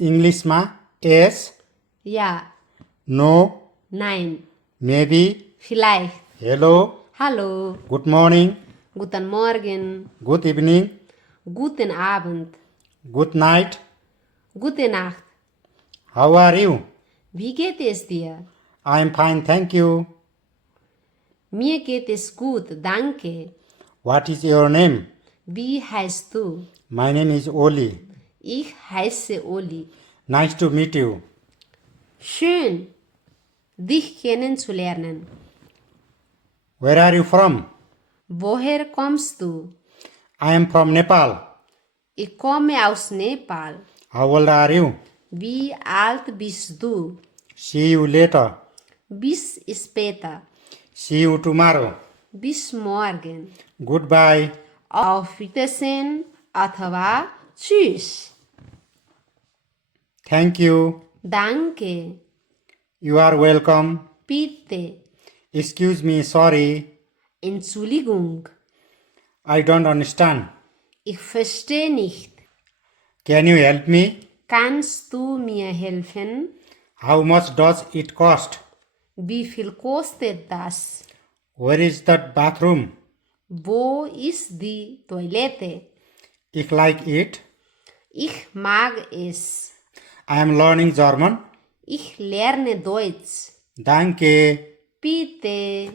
इङ्ग्लिसमा yes, Ja, no, nein, maybe, vielleicht. hello, Hallo, good morning, guten Morgen, good evening, guten Abend, good night. gute Nacht. How are you? Wie geht es dir? I'm fine, thank you. Mir geht es gut, danke. What is your name? Wie heißt du? My name is Oli. Ich heiße Oli. Nice to meet you. Schön, dich kennenzulernen. Where are you from? Woher kommst du? I am from Nepal. Ich komme aus Nepal. How old are you? Wie alt bist du? See you later. Bis später. See you tomorrow. Bis morgen. Goodbye. Auf Wiedersehen अथवा Tschüss. Thank you. Danke. You are welcome. Bitte. Excuse me, sorry. Entschuldigung. I don't understand. Ich verstehe nicht. Can you help me? Kannst du mir helfen? How much does it cost? Wie viel kostet das? Where is that bathroom? Wo ist die Toilette? Ich like it. Ich mag es. I am learning German. Ich lerne Deutsch. Danke. Bitte.